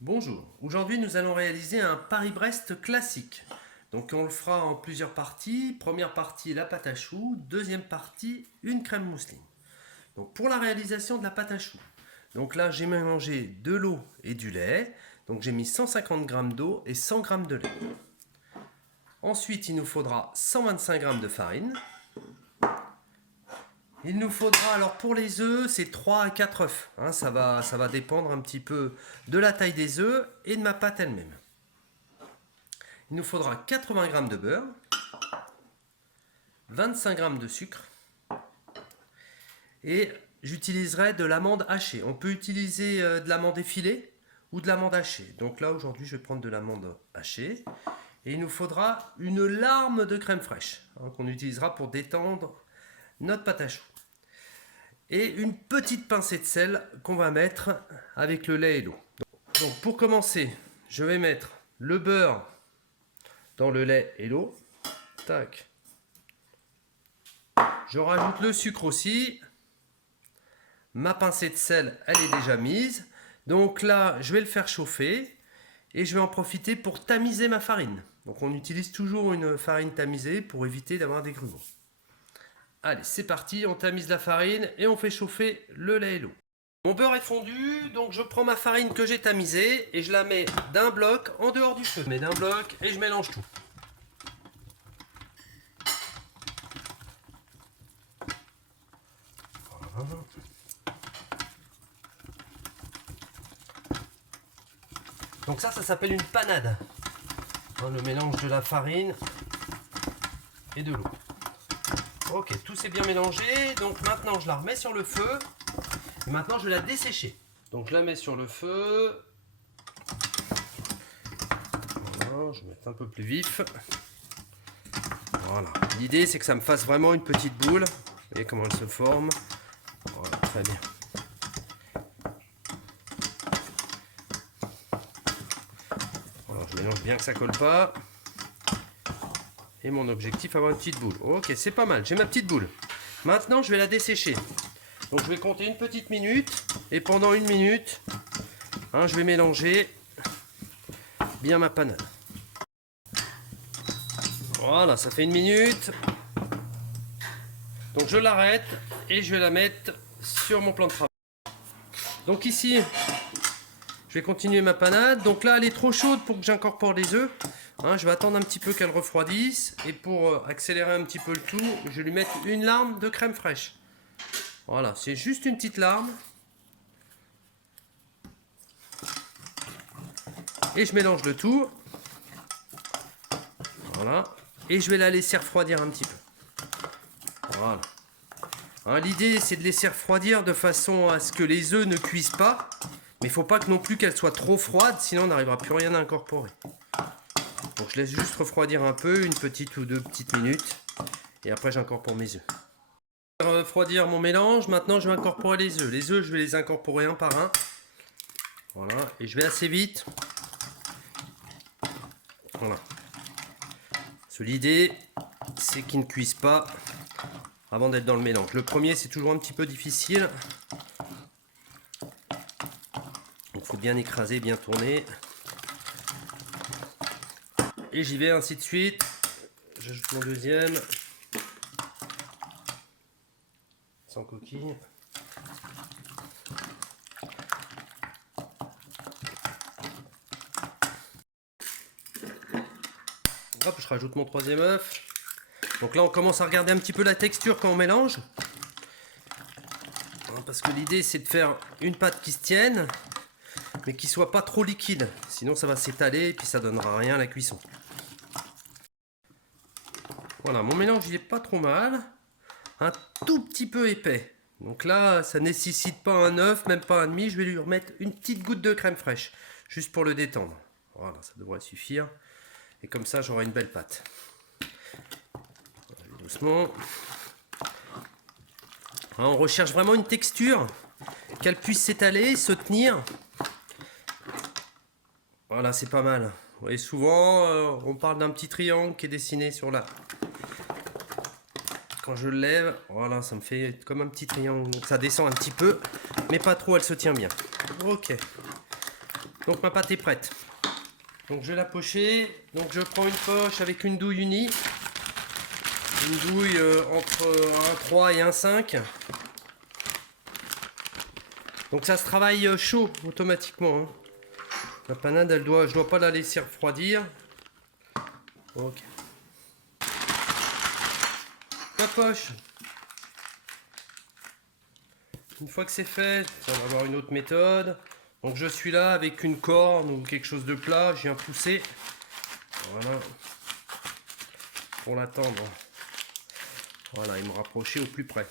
Bonjour, aujourd'hui nous allons réaliser un Paris-Brest classique. Donc on le fera en plusieurs parties. Première partie la pâte à choux, deuxième partie une crème mousseline. Donc pour la réalisation de la pâte à choux, donc là j'ai mélangé de l'eau et du lait. Donc j'ai mis 150 g d'eau et 100 g de lait. Ensuite il nous faudra 125 g de farine. Il nous faudra, alors pour les œufs, c'est 3 à 4 œufs. Ça va dépendre un petit peu de la taille des œufs et de ma pâte elle-même. Il nous faudra 80 g de beurre, 25 g de sucre et j'utiliserai de l'amande hachée. On peut utiliser de l'amande effilée ou de l'amande hachée. Donc là aujourd'hui je vais prendre de l'amande hachée et il nous faudra une larme de crème fraîche qu'on utilisera pour détendre notre pâte à choux. Et une petite pincée de sel qu'on va mettre avec le lait et l'eau. Donc pour commencer, je vais mettre le beurre dans le lait et l'eau. Tac. Je rajoute le sucre aussi. Ma pincée de sel, elle est déjà mise. Donc là, je vais le faire chauffer et je vais en profiter pour tamiser ma farine. Donc on utilise toujours une farine tamisée pour éviter d'avoir des grumeaux. Allez, c'est parti, on tamise la farine et on fait chauffer le lait et l'eau. Mon beurre est fondu, donc je prends ma farine que j'ai tamisée et je la mets d'un bloc en dehors du feu. Je mets d'un bloc et je mélange tout. Voilà. Donc ça s'appelle une panade. Le mélange de la farine et de l'eau. Ok, tout s'est bien mélangé. Donc maintenant je la remets sur le feu. Et maintenant je vais la dessécher. Donc je la mets sur le feu. Voilà, je vais mettre un peu plus vif. Voilà. L'idée c'est que ça me fasse vraiment une petite boule. Vous voyez comment elle se forme. Voilà, très bien. Voilà, je mélange bien que ça colle pas. Et mon objectif, avoir une petite boule. Ok, c'est pas mal, j'ai ma petite boule. Maintenant, je vais la dessécher. Donc, je vais compter une petite minute. Et pendant une minute, je vais mélanger bien ma panade. Voilà, ça fait une minute. Donc, je l'arrête et je vais la mettre sur mon plan de travail. Donc, ici, je vais continuer ma panade. Donc là, elle est trop chaude pour que j'incorpore les œufs. Je vais attendre un petit peu qu'elle refroidisse. Et pour accélérer un petit peu le tout, je vais lui mettre une larme de crème fraîche. Voilà, c'est juste une petite larme. Et je mélange le tout. Voilà. Et je vais la laisser refroidir un petit peu. Voilà. L'idée, c'est de laisser refroidir de façon à ce que les œufs ne cuisent pas. Mais il ne faut pas que non plus qu'elle soit trop froide, sinon on n'arrivera plus rien à incorporer. Donc je laisse juste refroidir un peu, une petite ou deux petites minutes. Et après j'incorpore mes œufs. Pour refroidir mon mélange, maintenant je vais incorporer les œufs. Les œufs, je vais les incorporer un par un. Voilà, et je vais assez vite. Voilà. L'idée, c'est qu'ils ne cuisent pas avant d'être dans le mélange. Le premier, c'est toujours un petit peu difficile. Il faut bien écraser, bien tourner. Et j'y vais ainsi de suite. J'ajoute mon deuxième. Sans coquille. Hop, je rajoute mon troisième œuf. Donc là, on commence à regarder un petit peu la texture quand on mélange. Parce que l'idée, c'est de faire une pâte qui se tienne, mais qui soit pas trop liquide. Sinon, ça va s'étaler et puis ça donnera rien à la cuisson. Voilà, mon mélange, il est pas trop mal. Un tout petit peu épais. Donc là, ça nécessite pas un œuf, même pas un demi. Je vais lui remettre une petite goutte de crème fraîche, juste pour le détendre. Voilà, ça devrait suffire. Et comme ça, j'aurai une belle pâte. Voilà, doucement. On recherche vraiment une texture, qu'elle puisse s'étaler, se tenir. Voilà, c'est pas mal. Et souvent, on parle d'un petit triangle qui est dessiné sur la... Quand je le lève, voilà, ça me fait comme un petit triangle. Donc ça descend un petit peu, mais pas trop, elle se tient bien. Ok. Donc ma pâte est prête. Donc je vais la pocher. Donc je prends une poche avec une douille unie. Une douille entre un 3 et un 5. Donc ça se travaille chaud automatiquement. Hein. La panade, je dois pas la laisser refroidir. Ok. La poche. Une fois que c'est fait, on va avoir une autre méthode. Donc je suis là avec une corne ou quelque chose de plat. Je viens pousser. Voilà. Pour l'attendre. Voilà, et me rapprocher au plus près.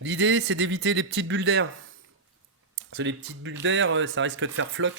L'idée, c'est d'éviter les petites bulles d'air. Parce que les petites bulles d'air, ça risque de faire floc.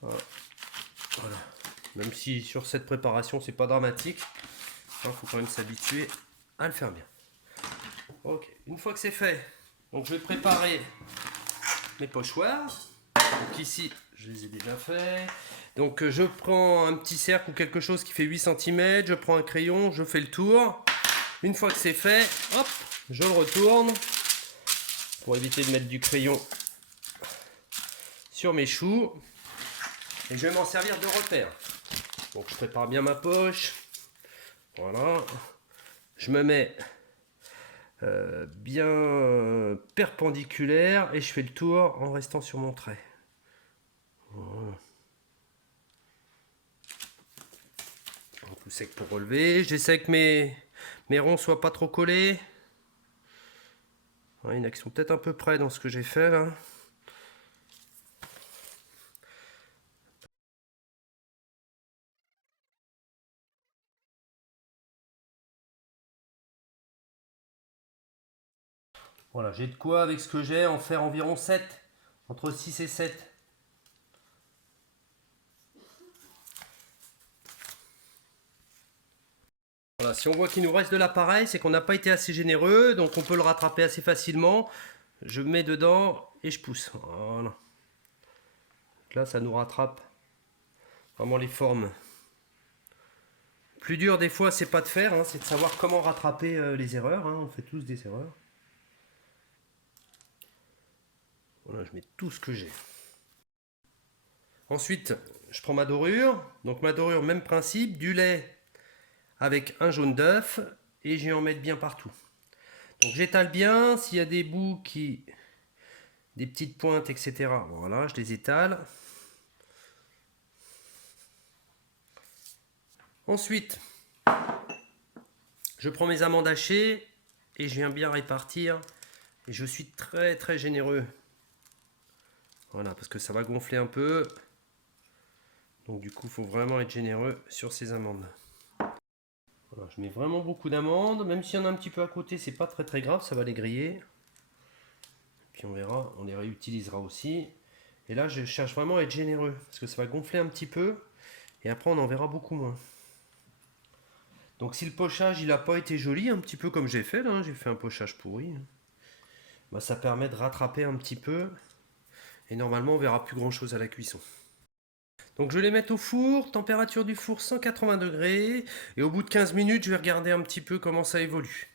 Voilà. Voilà. Même si sur cette préparation, c'est pas dramatique. Il faut quand même s'habituer à le faire bien. Ok, une fois que c'est fait, donc je vais préparer mes pochoirs. Donc ici, je les ai déjà fait. Donc je prends un petit cercle ou quelque chose qui fait 8 cm, je prends un crayon, je fais le tour. Une fois que c'est fait, hop, je le retourne pour éviter de mettre du crayon sur mes choux. Et je vais m'en servir de repère. Donc je prépare bien ma poche. Voilà. Je me mets bien perpendiculaire et je fais le tour en restant sur mon trait. Voilà. Un coup sec pour relever. J'essaie que mes ronds soient pas trop collés. Ouais, il y en a qui sont peut-être un peu près dans ce que j'ai fait là. Voilà, j'ai de quoi avec ce que j'ai en faire environ 7, entre 6 et 7. Voilà, si on voit qu'il nous reste de l'appareil, c'est qu'on n'a pas été assez généreux, donc on peut le rattraper assez facilement. Je mets dedans et je pousse. Voilà. Donc là, ça nous rattrape vraiment les formes. Plus dur des fois, c'est pas de faire, hein, c'est de savoir comment rattraper les erreurs. Hein. On fait tous des erreurs. Voilà, je mets tout ce que j'ai. Ensuite, je prends ma dorure. Donc ma dorure, même principe, du lait avec un jaune d'œuf et je vais en mettre bien partout. Donc j'étale bien, s'il y a des bouts des petites pointes, etc. Voilà, je les étale. Ensuite, je prends mes amandes hachées et je viens bien répartir. Et je suis très très généreux. Voilà, parce que ça va gonfler un peu. Donc du coup, il faut vraiment être généreux sur ces amandes. Voilà, je mets vraiment beaucoup d'amandes. Même s'il y en a un petit peu à côté, c'est pas très très grave, ça va les griller. Puis on verra, on les réutilisera aussi. Et là, je cherche vraiment à être généreux, parce que ça va gonfler un petit peu. Et après, on en verra beaucoup moins. Donc si le pochage, il n'a pas été joli, un petit peu comme j'ai fait là, hein, j'ai fait un pochage pourri. Bah, ça permet de rattraper un petit peu. Et normalement, on verra plus grand chose à la cuisson. Donc je vais les mettre au four, température du four 180 degrés. Et au bout de 15 minutes, je vais regarder un petit peu comment ça évolue.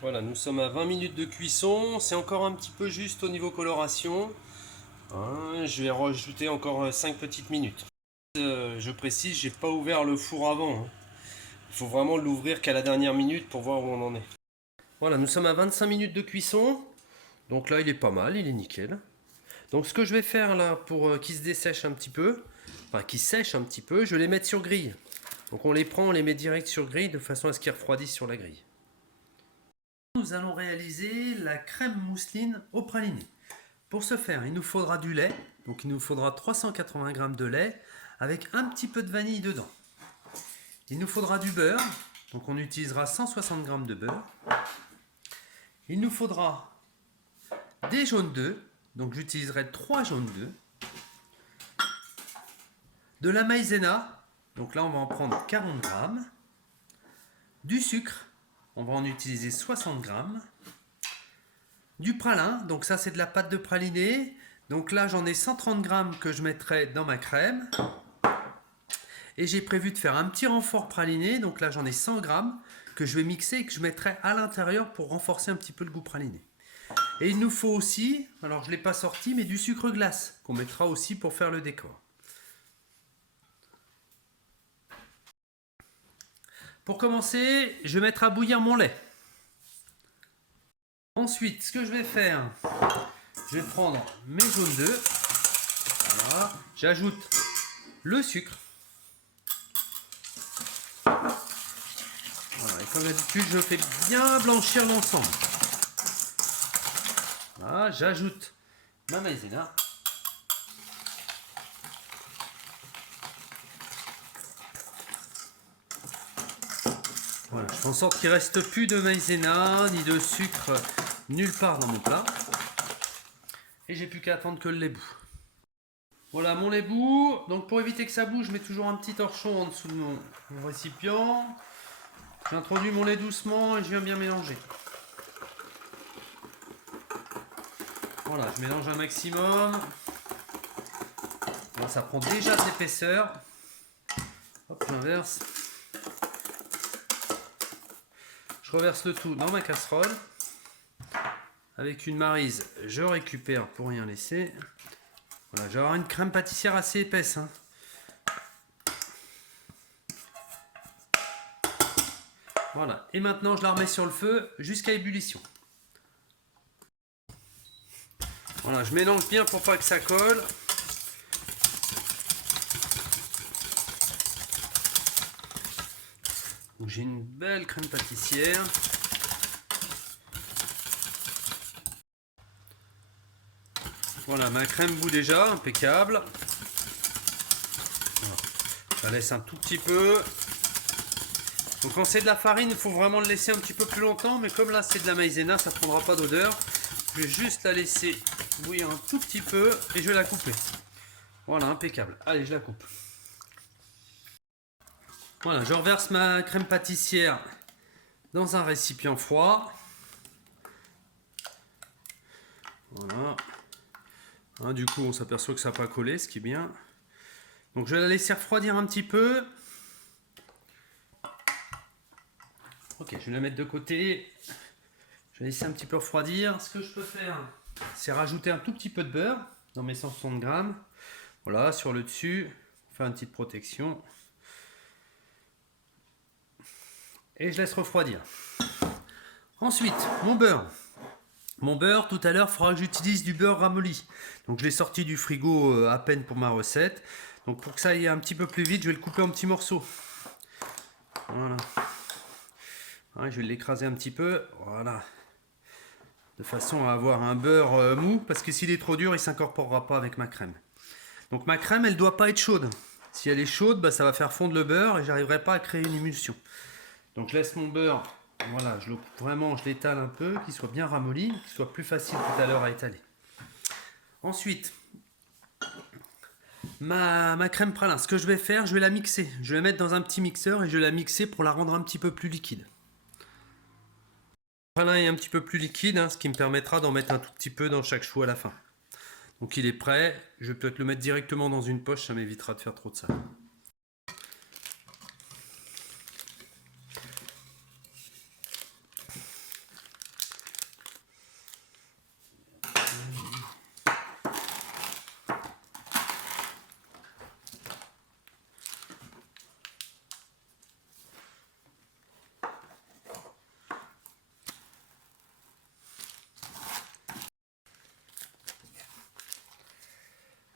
Voilà, nous sommes à 20 minutes de cuisson. C'est encore un petit peu juste au niveau coloration. Hein, je vais rajouter encore 5 petites minutes. Je précise, j'ai pas ouvert le four avant. Hein. Il faut vraiment l'ouvrir qu'à la dernière minute pour voir où on en est. Voilà, nous sommes à 25 minutes de cuisson. Donc là, il est pas mal, il est nickel. Donc ce que je vais faire là pour qu'il se dessèche un petit peu, enfin qu'il sèche un petit peu, je vais les mettre sur grille. Donc on les prend, on les met direct sur grille de façon à ce qu'ils refroidissent sur la grille. Nous allons réaliser la crème mousseline au praliné. Pour ce faire, il nous faudra du lait. Donc il nous faudra 380 g de lait avec un petit peu de vanille dedans. Il nous faudra du beurre. Donc on utilisera 160 g de beurre. Il nous faudra des jaunes d'œufs. Donc j'utiliserai 3 jaunes d'œufs. De la maïzena. Donc là on va en prendre 40 g. Du sucre. On va en utiliser 60 g. Du pralin, donc ça c'est de la pâte de praliné. Donc là j'en ai 130 g que je mettrai dans ma crème. Et j'ai prévu de faire un petit renfort praliné. Donc là j'en ai 100 g que je vais mixer et que je mettrai à l'intérieur pour renforcer un petit peu le goût praliné. Et il nous faut aussi, alors je ne l'ai pas sorti, mais du sucre glace qu'on mettra aussi pour faire le décor. Pour commencer, je vais mettre à bouillir mon lait. Ensuite, ce que je vais faire, je vais prendre mes jaunes d'œufs. Voilà. J'ajoute le sucre. Voilà. Et comme d'habitude, je fais bien blanchir l'ensemble. Voilà. J'ajoute ma maïzena. Voilà, je fais en sorte qu'il ne reste plus de maïzena ni de sucre nulle part dans mon plat. Et j'ai plus qu'à attendre que le lait bout. Voilà mon lait bout. Donc pour éviter que ça bouge, je mets toujours un petit torchon en dessous de mon récipient. J'introduis mon lait doucement et je viens bien mélanger. Voilà, je mélange un maximum. Voilà, ça prend déjà de l'épaisseur. Hop, j'inverse. Je reverse le tout dans ma casserole. Avec une maryse, je récupère pour rien laisser. Voilà, je vais avoir une crème pâtissière assez épaisse. Hein. Voilà, et maintenant je la remets sur le feu jusqu'à ébullition. Voilà, je mélange bien pour pas que ça colle. J'ai une belle crème pâtissière. Voilà, ma crème bout déjà, impeccable. Voilà. Je la laisse un tout petit peu. Donc quand c'est de la farine, il faut vraiment le laisser un petit peu plus longtemps. Mais comme là c'est de la maïzena, ça ne prendra pas d'odeur. Je vais juste la laisser bouillir un tout petit peu et je vais la couper. Voilà, impeccable. Allez, je la coupe. Voilà, je reverse ma crème pâtissière dans un récipient froid. Voilà. Hein, du coup, on s'aperçoit que ça n'a pas collé, ce qui est bien. Donc, je vais la laisser refroidir un petit peu. Ok, je vais la mettre de côté. Je vais laisser un petit peu refroidir. Ce que je peux faire, c'est rajouter un tout petit peu de beurre dans mes 160 grammes. Voilà, sur le dessus, faire une petite protection. Et je laisse refroidir. Ensuite, mon beurre. Mon beurre, tout à l'heure, il faudra que j'utilise du beurre ramolli. Donc je l'ai sorti du frigo à peine pour ma recette. Donc pour que ça aille un petit peu plus vite, je vais le couper en petits morceaux. Voilà. Ouais, je vais l'écraser un petit peu. Voilà. De façon à avoir un beurre mou, parce que s'il est trop dur, il ne s'incorporera pas avec ma crème. Donc ma crème, elle ne doit pas être chaude. Si elle est chaude, bah, ça va faire fondre le beurre et j'arriverai pas à créer une émulsion. Donc je laisse mon beurre, voilà, je l'étale un peu, qu'il soit bien ramolli, qu'il soit plus facile tout à l'heure à étaler. Ensuite, ma crème pralin, ce que je vais faire, je vais la mixer. Je vais la mettre dans un petit mixeur et je vais la mixer pour la rendre un petit peu plus liquide. Le pralin est un petit peu plus liquide, hein, ce qui me permettra d'en mettre un tout petit peu dans chaque chou à la fin. Donc il est prêt, je vais peut-être le mettre directement dans une poche, ça m'évitera de faire trop de ça.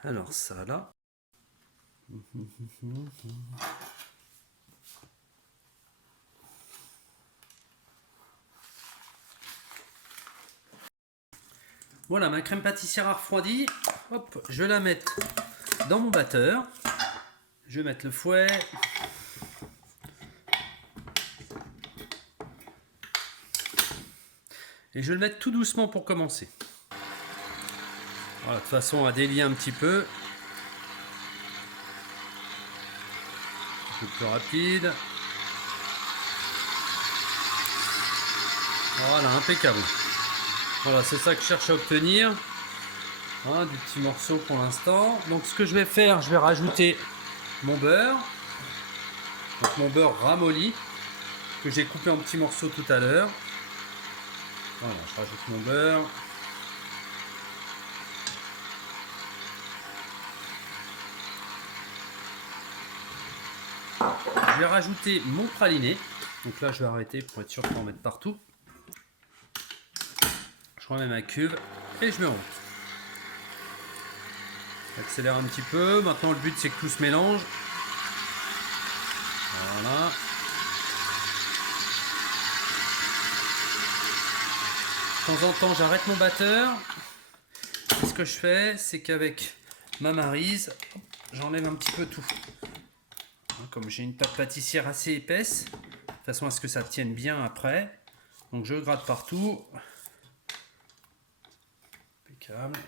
Alors ça là. Voilà, ma crème pâtissière a refroidi. Hop, je vais la mettre dans mon batteur. Je vais mettre le fouet. Et je vais le mettre tout doucement pour commencer. Voilà, de façon à délier un petit peu. Un peu plus rapide. Voilà, impeccable. Voilà, c'est ça que je cherche à obtenir. Hein, des petits morceaux pour l'instant. Donc ce que je vais faire, je vais rajouter mon beurre. Donc mon beurre ramolli que j'ai coupé en petits morceaux tout à l'heure. Voilà, je rajoute mon beurre. je vais rajouter mon praliné. Donc là, je vais arrêter pour être sûr de ne pas en mettre partout. Je remets ma cuve et je mets en route. J'accélère un petit peu. Maintenant, le but, c'est que tout se mélange. Voilà. De temps en temps, j'arrête mon batteur. Et ce que je fais, c'est qu'avec ma maryse, j'enlève un petit peu tout. Comme j'ai une pâte pâtissière assez épaisse, de façon à ce que ça tienne bien après. Donc je gratte partout. Impeccable.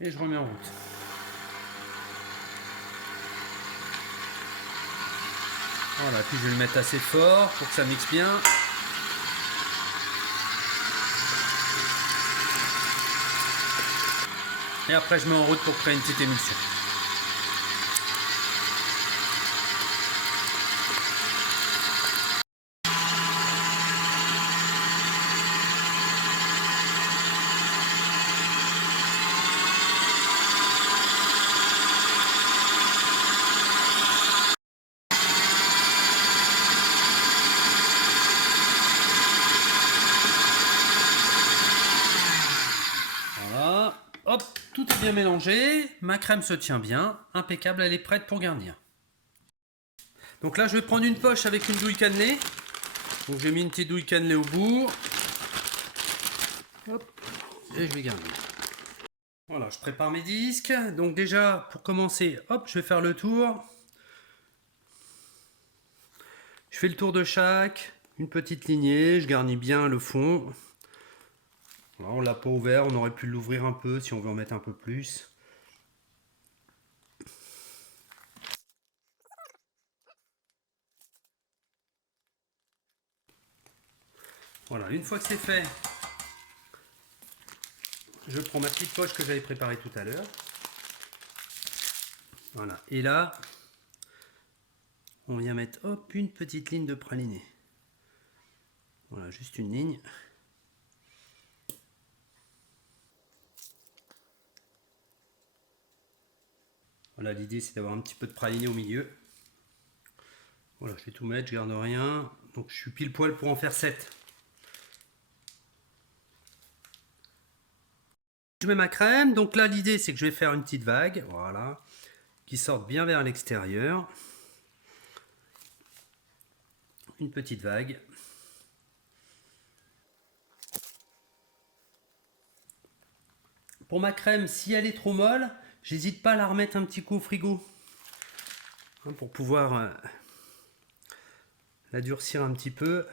Et je remets en route. Voilà, puis je vais le mettre assez fort pour que ça mixe bien. Et après je mets en route pour créer une petite émulsion. Voilà, hop, tout est bien mélangé, ma crème se tient bien, impeccable, elle est prête pour garnir. Donc là je vais prendre une poche avec une douille cannelée. Donc j'ai mis une petite douille cannelée au bout. Hop, et je vais garnir. Voilà, je prépare mes disques. Donc déjà, pour commencer, hop, je vais faire le tour. Je fais le tour de chaque, une petite lignée, je garnis bien le fond. Voilà, on l'a pas ouvert, on aurait pu l'ouvrir un peu si on veut en mettre un peu plus. Voilà, une fois que c'est fait, je prends ma petite poche que j'avais préparée tout à l'heure. Voilà, et là, on vient mettre hop, une petite ligne de praliné. Voilà, juste une ligne. Voilà, l'idée c'est d'avoir un petit peu de praliné au milieu. Voilà, je vais tout mettre, je garde rien. Donc je suis pile poil pour en faire 7. Je mets ma crème, donc là l'idée c'est que je vais faire une petite vague, voilà, qui sorte bien vers l'extérieur. Une petite vague. Pour ma crème, si elle est trop molle, j'hésite pas à la remettre un petit coup au frigo. Hein, pour pouvoir la durcir un petit peu.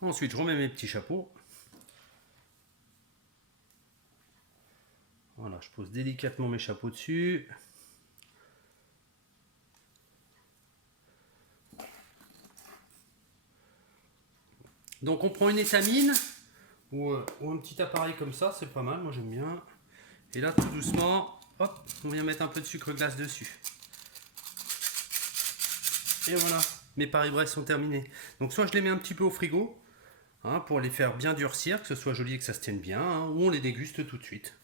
Ensuite, je remets mes petits chapeaux. Voilà, je pose délicatement mes chapeaux dessus. Donc on prend une étamine ou un petit appareil comme ça, c'est pas mal, moi j'aime bien. Et là, tout doucement, hop, on vient mettre un peu de sucre glace dessus. Et voilà, mes Paris-Brest sont terminés. Donc soit je les mets un petit peu au frigo, hein, pour les faire bien durcir, que ce soit joli et que ça se tienne bien, hein, ou on les déguste tout de suite.